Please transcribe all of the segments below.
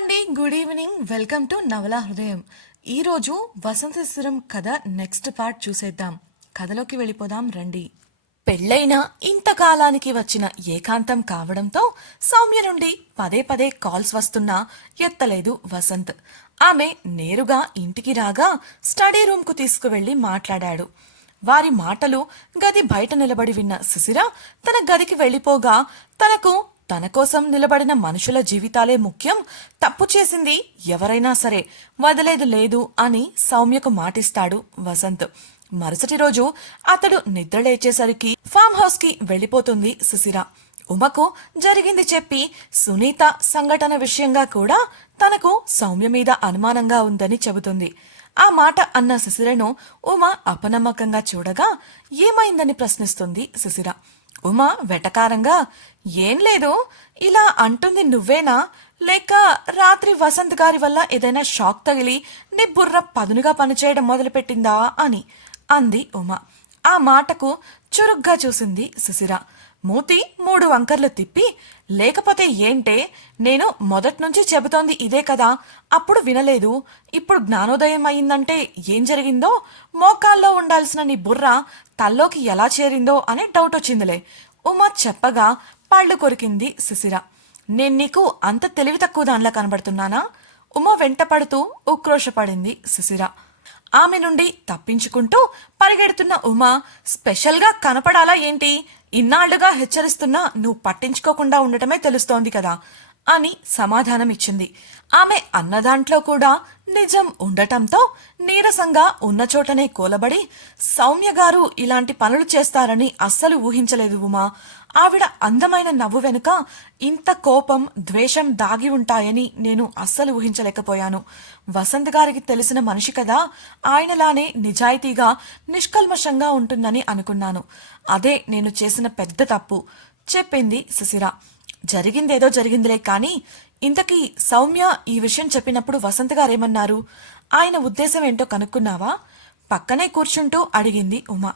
అండి. Good evening welcome to నవల హృదయం ఈరోజు వసంత శిశిరం కథ నెక్స్ట్ పార్ట్ చూసేద్దాం. కథలోకి వెళ్ళిపోదాం రండి. పెళ్ళైన ఇంతకాలానికి వచ్చిన ఏకాంతం కావడంతో సౌమ్య నుండి పదే పదే కాల్స్ వస్తున్నా ఎత్తలేదు వసంత్. ఆమె నేరుగా ఇంటికి రాగా స్టడీ రూమ్కు తీసుకువెళ్ళి మాట్లాడాడు. వారి మాటలు గది బయట నిలబడి విన్న శిశిర తన గదికి వెళ్ళిపోగా తనకు తన కోసం నిలబడిన మనుషుల జీవితాలే ముఖ్యం. తప్పు చేసింది ఎవరైనా సరే. వదిలేదు లేదు అని సౌమ్యకు మాటిస్తాడు వసంత్. మరుసటి రోజు అతడు నిద్రలేచేసరికి ఫామ్ హౌస్కి వెళ్ళిపోతుంది సుశిర ఉమకు జరిగింది చెప్పి సునీత సంఘటన విషయంగా కూడా తనకు సౌమ్య మీద అనుమానంగా ఉందని చెబుతుంది. ఆ మాట అన్న శిశిరను ఉమ అపనమ్మకంగా చూడగా ఏమైందని ప్రశ్నిస్తుంది శిశిర ఉమ వెటకారంగా ఏం లేదు. ఇలా అంటుంది నువ్వేనా? లేక రాత్రి వసంత్ గారి వల్ల ఏదైనా షాక్ తగిలి నీ బుర్ర పదునుగా పనిచేయడం మొదలుపెట్టిందా అని అంది ఉమ. ఆ మాటకు చురుగ్గా చూసింది సుశిర మూతి మూడు వంకర్లు తిప్పి లేకపోతే ఏంటే నేను మొదట్నుంచి చెబుతోంది ఇదే కదా అప్పుడు వినలేదు. ఇప్పుడు జ్ఞానోదయం అయిందంటే ఏం జరిగిందో మోకాల్లో ఉండాల్సిన నీ బుర్ర తల్లోకి ఎలా చేరిందో అనే డౌట్ వచ్చిందిలే. ఉమా చెప్పగా పళ్ళు కొరికింది శిశిర నేను నీకు అంత తెలివి తక్కువ దానిలా కనబడుతున్నానా? ఉమ వెంటపడుతూ ఉక్రోషపడింది శిశిర ఆమె నుండి తప్పించుకుంటూ పరిగెడుతున్న ఉమ స్పెషల్గా కనపడాలా ఏంటి? ఇన్నాళ్ళుగా హెచ్చరిస్తున్నా నువ్వు పట్టించుకోకుండా ఉండటమే తెలుస్తోంది కదా. అని సమాధానమిచ్చింది. ఆమె అన్నదాంట్లో కూడా నిజం ఉండటంతో నీరసంగా ఉన్న చోటనే కూలబడి సౌమ్య గారు ఇలాంటి పనులు చేస్తారని అస్సలు ఊహించలేదు ఉమా. ఆవిడ అందమైన నవ్వు వెనుక ఇంత కోపం ద్వేషం దాగి ఉంటాయని నేను అస్సలు ఊహించలేకపోయాను. వసంత్ గారికి తెలిసిన మనిషి కదా ఆయనలానే నిజాయితీగా నిష్కల్మషంగా ఉంటుందని అనుకున్నాను. అదే నేను చేసిన పెద్ద తప్పు చెప్పింది సుశిర జరిగిందేదో జరిగిందిలే కానీ ఇంతకీ సౌమ్య ఈ విషయం చెప్పినప్పుడు వసంత్ గారేమన్నారు? ఆయన ఉద్దేశం ఏంటో కనుక్కున్నావా? పక్కనే కూర్చుంటూ అడిగింది ఉమా.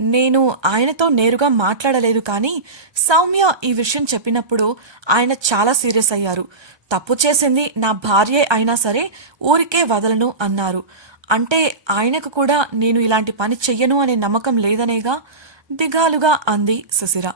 నేను ఆయనతో నేరుగా మాట్లాడలేదు కానీ సౌమ్య ఈ విషయం చెప్పినప్పుడు ఆయన చాలా సీరియస్ అయ్యారు. తప్పు చేసింది నా భార్యే అయినా సరే ఊరికే వదలను అన్నారు. అంటే ఆయనకు కూడా నేను ఇలాంటి పని చెయ్యను అనే నమ్మకం లేదనేగా దిగాలుగా అంది సుశిర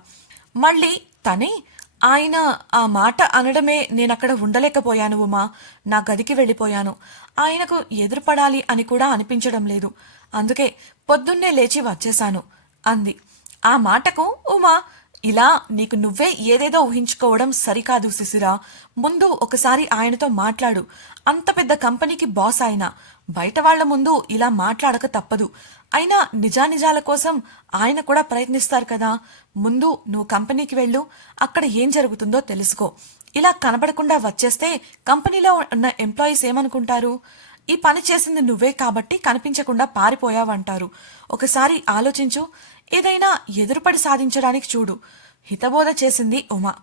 మళ్ళీ తనే ఆయన ఆ మాట అనడమే నేనక్కడ ఉండలేకపోయాను ఉమా. నా గదికి వెళ్ళిపోయాను. ఆయనకు ఎదురుపడాలి అని కూడా అనిపించడం లేదు. అందుకే పొద్దున్నే లేచి వచ్చేశాను అంది. ఆ మాటకు ఉమా ఇలా నీకు నువ్వే ఏదేదో ఊహించుకోవడం సరికాదు శిశిరా. ముందు ఒకసారి ఆయనతో మాట్లాడు. అంత పెద్ద కంపెనీకి బాస్ ఆయన బయట వాళ్ళ ముందు ఇలా మాట్లాడక తప్పదు. అయినా నిజానిజాల కోసం ఆయన కూడా ప్రయత్నిస్తారు కదా. ముందు నువ్వు కంపెనీకి వెళ్ళు. అక్కడ ఏం జరుగుతుందో తెలుసుకో. ఇలా కనబడకుండా వచ్చేస్తే కంపెనీలో ఉన్న ఎంప్లాయీస్ ఏమనుకుంటారు? ఈ పని చేసింది నువ్వే కాబట్టి కనిపించకుండా పారిపోయావంటారు. ఒకసారి ఆలోచించు. ఏదైనా ఎదురుపడి సాధించడానికి చూడు. హితబోధ చేసింది ఉమా.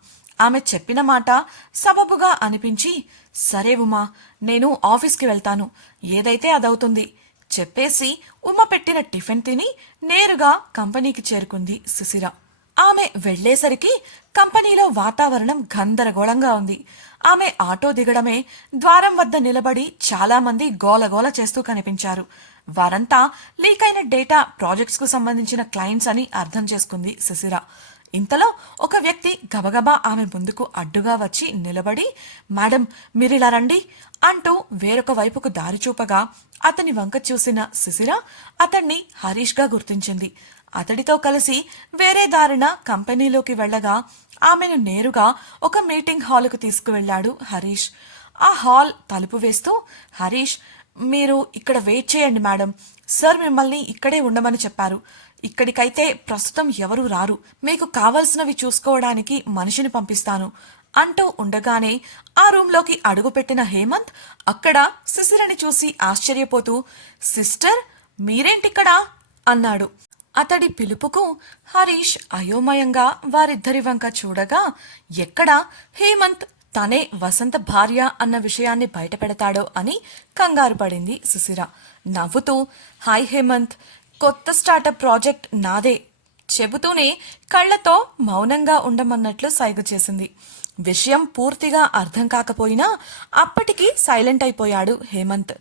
ఆమె చెప్పిన మాట సబబుగా అనిపించి సరే ఉమా నేను ఆఫీస్కి వెళ్తాను. ఏదైతే అదవుతుంది చెప్పేసి ఉమ పెట్టిన టిఫిన్ తిని నేరుగా కంపెనీకి చేరుకుంది సుశిర ఆమె వెళ్ళేసరికి కంపెనీలో వాతావరణం గందరగోళంగా ఉంది. ఆమె ఆటో దిగడమే ద్వారం వద్ద నిలబడి చాలామంది గోలగోల చేస్తూ కనిపించారు. వారంతా లీక్ అయిన డేటా ప్రాజెక్ట్స్కు సంబంధించిన క్లయింట్స్ అని అర్థం చేసుకుంది శిశిర ఇంతలో ఒక వ్యక్తి గబగబా ఆమె ముందుకు అడ్డుగా వచ్చి నిలబడి మేడం మీరిలా రండి అంటూ వేరొక వైపుకు దారి చూపగా అతని వంక చూసిన శిశిర అతన్ని హరీష్గా గుర్తించింది. అతడితో కలిసి వేరే దారిన కంపెనీలోకి వెళ్ళగా ఆమెను నేరుగా ఒక మీటింగ్ హాల్కు తీసుకువెళ్ళాడు హరీష్. ఆ హాల్ తలుపు వేస్తూ హరీష్ మీరు ఇక్కడ వెయిట్ చేయండి మేడం. సార్ మిమ్మల్ని ఇక్కడే ఉండమని చెప్పారు. ఇక్కడికైతే ప్రస్తుతం ఎవరూ రారు. మీకు కావలసినవి చూసుకోవడానికి మనిషిని పంపిస్తాను. అంటూ ఉండగానే ఆ రూంలోకి అడుగుపెట్టిన హేమంత్ అక్కడ శిశిరని చూసి ఆశ్చర్యపోతూ సిస్టర్ మీరేంటిక్కడా? అన్నాడు. అతడి పిలుపుకు హరీష్ అయోమయంగా వారిద్దరి వంక చూడగా ఎక్కడ హేమంత్ తనే వసంత భార్య అన్న విషయాన్ని బయటపెడతాడో అని కంగారు పడింది సుశిర నవ్వుతూ హాయ్ హేమంత్ కొత్త స్టార్టప్ ప్రాజెక్ట్ నాదే చెబుతూనే కళ్ళతో మౌనంగా ఉండమన్నట్లు సైగ చేసింది. విషయం పూర్తిగా అర్థం కాకపోయినా అప్పటికి సైలెంట్ అయిపోయాడు హేమంత్.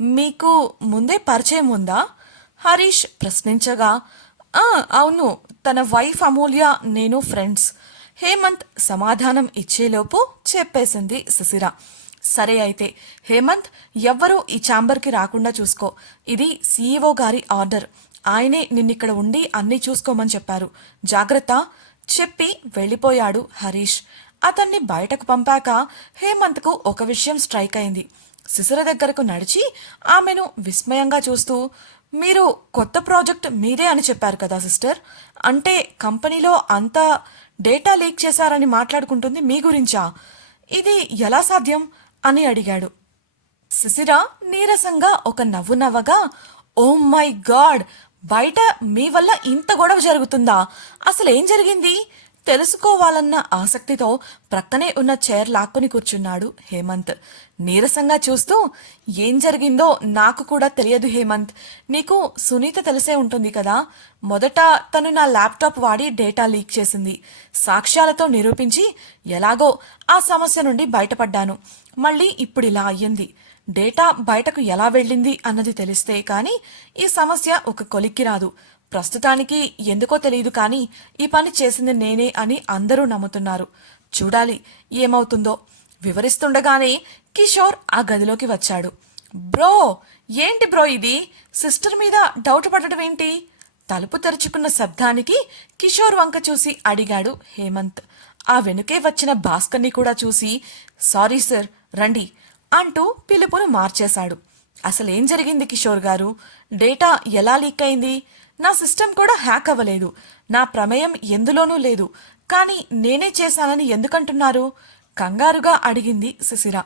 మీకు ముందే పరిచయం ఉందా? హరీష్ ప్రశ్నించగా అవును. తన వైఫ్ అమూల్య నేను ఫ్రెండ్స్. హేమంత్ సమాధానం ఇచ్చేలోపు చెప్పేసింది సుశిర సరే అయితే హేమంత్ ఎవ్వరూ ఈ ఛాంబర్కి రాకుండా చూసుకో. ఇది సీఈఓ గారి ఆర్డర్. ఆయనే నిన్నిక్కడ ఉండి అన్నీ చూసుకోమని చెప్పారు. జాగ్రత్త. చెప్పి వెళ్ళిపోయాడు హరీష్. అతన్ని బయటకు పంపాక హేమంత్కు ఒక విషయం స్ట్రైక్ అయింది. శిశిర దగ్గరకు నడిచి ఆమెను విస్మయంగా చూస్తూ మీరు కొత్త ప్రాజెక్ట్ మీదే అని చెప్పారు కదా సిస్టర్. అంటే కంపెనీలో అంత డేటా లీక్ చేశారని మాట్లాడుకుంటుంది మీ గురించా? ఇది ఎలా సాధ్యం? అని అడిగాడు. శిశిర నీరసంగా ఒక నవ్వు నవ్వగా ఓ మై గాడ్! బయట మీ వల్ల ఇంత గొడవ జరుగుతుందా? అసలు ఏం జరిగింది? తెలుసుకోవాలన్న ఆసక్తితో ప్రక్కనే ఉన్న చైర్ లాక్కుని కూర్చున్నాడు హేమంత్. నీరసంగా చూస్తూ ఏం జరిగిందో నాకు కూడా తెలియదు హేమంత్. నీకు సునీత తెలిసే ఉంటుంది కదా. మొదట తను నా ల్యాప్టాప్ వాడి డేటా లీక్ చేసింది. సాక్ష్యాలతో నిరూపించి ఎలాగో ఆ సమస్య నుండి బయటపడ్డాను. మళ్ళీ ఇప్పుడు ఇలా అయ్యింది. డేటా బయటకు ఎలా వెళ్ళింది అన్నది తెలిస్తే కానీ ఈ సమస్య ఒక కొలిక్కి రాదు. ప్రస్తుతానికి ఎందుకో తెలియదు కానీ ఈ పని చేసింది నేనే అని అందరూ నమ్ముతున్నారు. చూడాలి ఏమవుతుందో. వివరిస్తుండగానే కిషోర్ ఆ గదిలోకి వచ్చాడు. బ్రో ఏంటి బ్రో ఇది? సిస్టర్ మీద డౌట్ పడటం ఏంటి? తలుపు తెరుచుకున్న శబ్దానికి కిషోర్ వంక చూసి అడిగాడు హేమంత్. ఆ వెనుకే వచ్చిన భాస్కర్ని కూడా చూసి సారీ సార్ రండి అంటూ పిలుపును మార్చేశాడు. అసలేం జరిగింది కిషోర్ గారు? డేటా ఎలా లీక్ అయింది? నా సిస్టమ్ కూడా హ్యాక్ అవ్వలేదు. నా ప్రమేయం ఎందులోనూ లేదు. కానీ నేనే చేశానని ఎందుకంటున్నారు? కంగారుగా అడిగింది శిశిర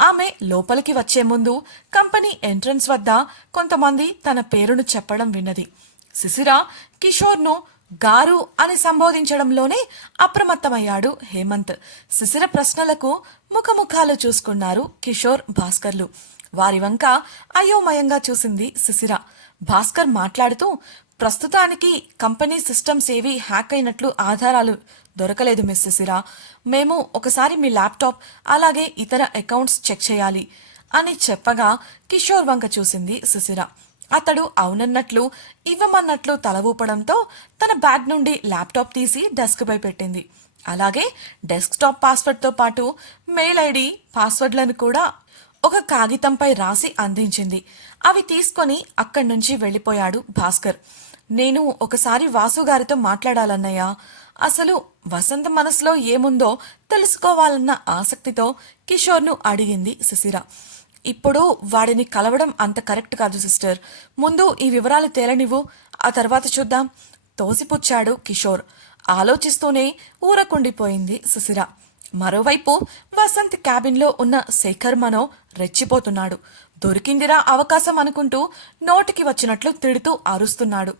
ఆమె లోపలికి వచ్చే ముందు కంపెనీ ఎంట్రన్స్ వద్ద కొంతమంది తన పేరును చెప్పడం విన్నది. శిశిర కిషోర్ను గారు అని సంబోధించడంలోనే అప్రమత్తమయ్యాడు హేమంత్. శిశిర ప్రశ్నలకు ముఖముఖాలు చూసుకున్నారు కిషోర్ భాస్కర్లు. వారి వంక అయోమయంగా చూసింది శిశిర భాస్కర్ మాట్లాడుతూ ప్రస్తుతానికి కంపెనీ సిస్టమ్స్ ఏవి హ్యాక్ అయినట్లు ఆధారాలు దొరకలేదు మిస్ సిరా మేము ఒకసారి మీ ల్యాప్టాప్ అలాగే ఇతర అకౌంట్స్ చెక్ చేయాలి అని చెప్పగా కిషోర్ వంక చూసింది సుశిర అతడు అవునన్నట్లు ఇవ్వమన్నట్లు తల ఊపడంతో తన బ్యాగ్ నుండి ల్యాప్టాప్ తీసి డెస్క్పై పెట్టింది. అలాగే డెస్క్టాప్ పాస్వర్డ్తో పాటు మెయిల్ ఐడి పాస్వర్డ్లను కూడా ఒక కాగితంపై రాసి అందించింది. అవి తీసుకొని అక్కడి నుంచి వెళ్ళిపోయాడు భాస్కర్. నేను ఒకసారి వాసు గారితో మాట్లాడాలన్నయ్య. అసలు వసంత మనసులో ఏముందో తెలుసుకోవాలన్న ఆసక్తితో కిషోర్ను అడిగింది సుశీర ఇప్పుడు వాడిని కలవడం అంత కరెక్ట్ కాదు సిస్టర్. ముందు ఈ వివరాలు తేలనివ్వు ఆ తర్వాత చూద్దాం. తోసిపుచ్చాడు కిషోర్. ఆలోచిస్తూనే ఊరకుండిపోయింది సుశీర మరోవైపు వసంత్ క్యాబిన్లో ఉన్న శేఖర్ మనో రెచ్చిపోతున్నాడు. దొరికిందిరా అవకాశం అనుకుంటూ నోటికి వచ్చినట్లు తిడుతూ అరుస్తున్నాడు.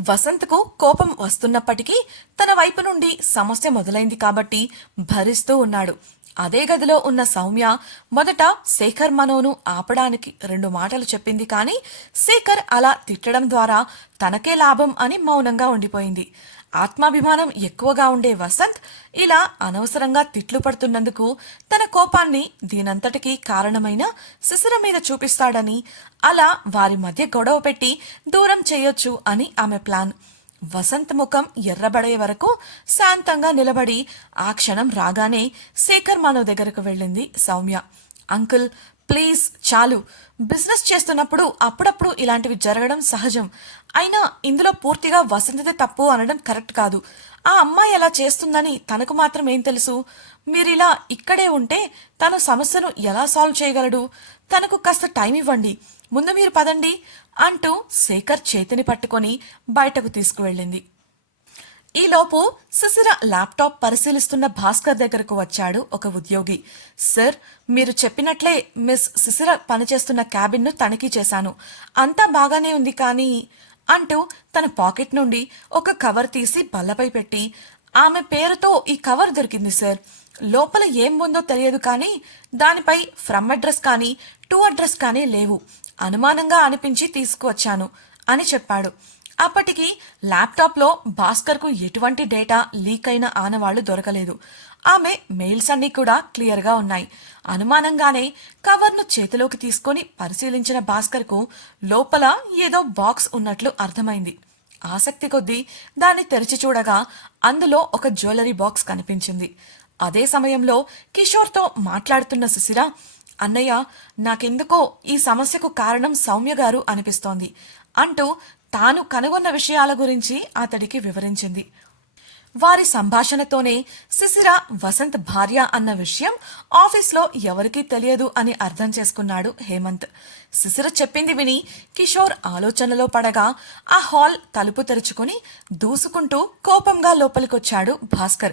వసంత్కు కోపం వస్తున్నప్పటికీ తన వైపు నుండి సమస్య మొదలైంది కాబట్టి భరిస్తూ ఉన్నాడు. అదే గదిలో ఉన్న సౌమ్య మొదట శేఖర్ మనోను ఆపడానికి రెండు మాటలు చెప్పింది కానీ శేఖర్ అలా తిట్టడం ద్వారా తనకే లాభం అని మౌనంగా ఉండిపోయింది. ఆత్మాభిమానం ఎక్కువగా ఉండే వసంత్ ఇలా అనవసరంగా తిట్లు పడుతున్నందుకు తన కోపాన్ని దీనంతటికీ కారణమైన శిశిర మీద చూపిస్తాడని అలా వారి మధ్య గొడవ పెట్టి దూరం చేయొచ్చు అని ఆమె ప్లాన్. వసంత్ ముఖం ఎర్రబడే వరకు శాంతంగా నిలబడి ఆ క్షణం రాగానే శేఖర్ మానవ్ దగ్గరకు వెళ్ళింది సౌమ్య. అంకుల్ ప్లీజ్ చాలు. బిజినెస్ చేస్తున్నప్పుడు అప్పుడప్పుడు ఇలాంటివి జరగడం సహజం. అయినా ఇందులో పూర్తిగా వసంతదే తప్పు అనడం కరెక్ట్ కాదు. ఆ అమ్మాయి అలా చేస్తుందని తనకు మాత్రం ఏం తెలుసు? మీరిలా ఇక్కడే ఉంటే తను సమస్యను ఎలా సాల్వ్ చేయగలడు? తనకు కాస్త టైం ఇవ్వండి. ముందు మీరు పదండి అంటూ శేఖర్ చేతిని పట్టుకొని బయటకు తీసుకువెళ్ళింది. ఈలోపు శిశిర ల్యాప్టాప్ పరిశీలిస్తున్న భాస్కర్ దగ్గరకు వచ్చాడు ఒక ఉద్యోగి. సార్ మీరు చెప్పినట్లే మిస్ శిశిర పనిచేస్తున్న క్యాబిన్ను తనిఖీ చేశాను. అంతా బాగానే ఉంది కానీ అంటూ తన పాకెట్ నుండి ఒక కవర్ తీసి బల్లపై పెట్టి ఆమె పేరుతో ఈ కవర్ దొరికింది సార్. లోపల ఏం ఉందో తెలియదు కానీ దానిపై ఫ్రమ్ అడ్రస్ కానీ టూ అడ్రస్ కానీ లేవు. అనుమానంగా అనిపించి తీసుకువచ్చాను అని చెప్పాడు. అప్పటికి ల్యాప్టాప్లో భాస్కర్కు ఎటువంటి డేటా లీక్ అయిన ఆనవాళ్ళు దొరకలేదు. ఆమె మెయిల్స్ అన్నీ కూడా క్లియర్గా ఉన్నాయి. అనుమానంగానే కవర్ను చేతిలోకి తీసుకొని పరిశీలించిన భాస్కర్కు లోపల ఏదో బాక్స్ ఉన్నట్లు అర్థమైంది. ఆసక్తి కొద్దీ దాన్ని తెరిచి చూడగా అందులో ఒక జ్యువెలరీ బాక్స్ కనిపించింది. అదే సమయంలో కిషోర్తో మాట్లాడుతున్న శిశిర అన్నయ్య నాకెందుకో ఈ సమస్యకు కారణం సౌమ్య గారు అనిపిస్తోంది అంటూ తాను కనుగొన్న విషయాల గురించి అతడికి వివరించింది. వారి సంభాషణతోనే శిశిర వసంత్ భార్య అన్న విషయం ఆఫీస్లో ఎవరికీ తెలియదు అని అర్థం చేసుకున్నాడు హేమంత్. శిశిర చెప్పింది విని కిషోర్ ఆలోచనలో పడగా ఆ హాల్ తలుపు తెరుచుకుని దూసుకుంటూ కోపంగా లోపలికొచ్చాడు భాస్కర్.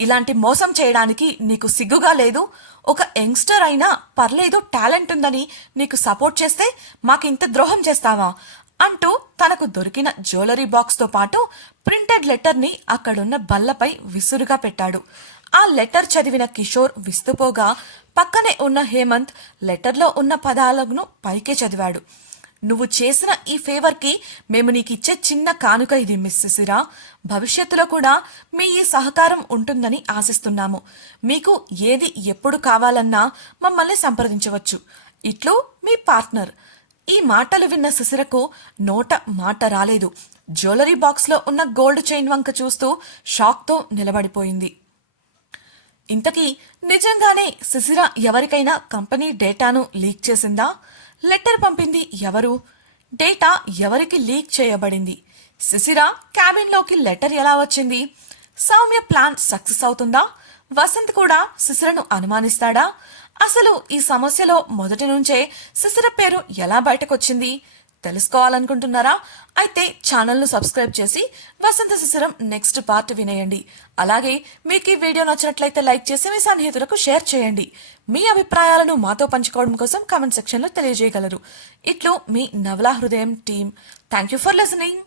ఇలాంటి మోసం చేయడానికి నీకు సిగ్గుగా లేదు? ఒక యంగ్స్టర్ అయినా పర్లేదు టాలెంట్ ఉందని నీకు సపోర్ట్ చేస్తే మాకింత ద్రోహం చేస్తావా? అంటూ తనకు దొరికిన జ్యువెలరీ బాక్స్తో పాటు ప్రింటెడ్ లెటర్ని అక్కడున్న బల్లపై విసురుగా పెట్టాడు. ఆ లెటర్ చదివిన కిషోర్ విస్తుపోగా పక్కనే ఉన్న హేమంత్ లెటర్లో ఉన్న పదాలను పైకే చదివాడు. నువ్వు చేసిన ఈ ఫేవర్కి మేము నీకిచ్చే చిన్న కానుక ఇది మిస్ సిరా. భవిష్యత్తులో కూడా మీ ఈ సహకారం ఉంటుందని ఆశిస్తున్నాము. మీకు ఏది ఎప్పుడు కావాలన్నా మమ్మల్ని సంప్రదించవచ్చు. ఇట్లు మీ పార్ట్నర్. ఈ మాటలు విన్న సుసిరకు నోట మాట రాలేదు. జ్యువెలరీ బాక్స్లో ఉన్న గోల్డ్ చైన్ వంక చూస్తూ షాక్తో నిలబడిపోయింది. ఇంతకీ నిజంగానే సుసిర ఎవరికైనా కంపెనీ డేటాను లీక్ చేసిందా? లెటర్ పంపింది ఎవరు? డేటా ఎవరికి లీక్ చేయబడింది? శిశిర క్యాబిన్లోకి లెటర్ ఎలా వచ్చింది? సౌమ్య ప్లాన్ సక్సెస్ అవుతుందా? వసంత్ కూడా శిశిరను అనుమానిస్తాడా? అసలు ఈ సమస్యలో మొదటి నుంచే శిశిర పేరు ఎలా బయటకొచ్చింది? తెలుసుకోవాలనుకుంటున్నారా? అయితే ఛానల్ను సబ్స్క్రైబ్ చేసి వసంత శిశిరం నెక్స్ట్ పార్ట్ వినేయండి. అలాగే మీకు ఈ వీడియో నచ్చినట్లయితే లైక్ చేసి మీ సన్నిహితులకు షేర్ చేయండి. మీ అభిప్రాయాలను మాతో పంచుకోవడం కోసం కామెంట్ సెక్షన్లో తెలియజేయగలరు. ఇట్లు మీ నవలా హృదయం team. Thank you for listening.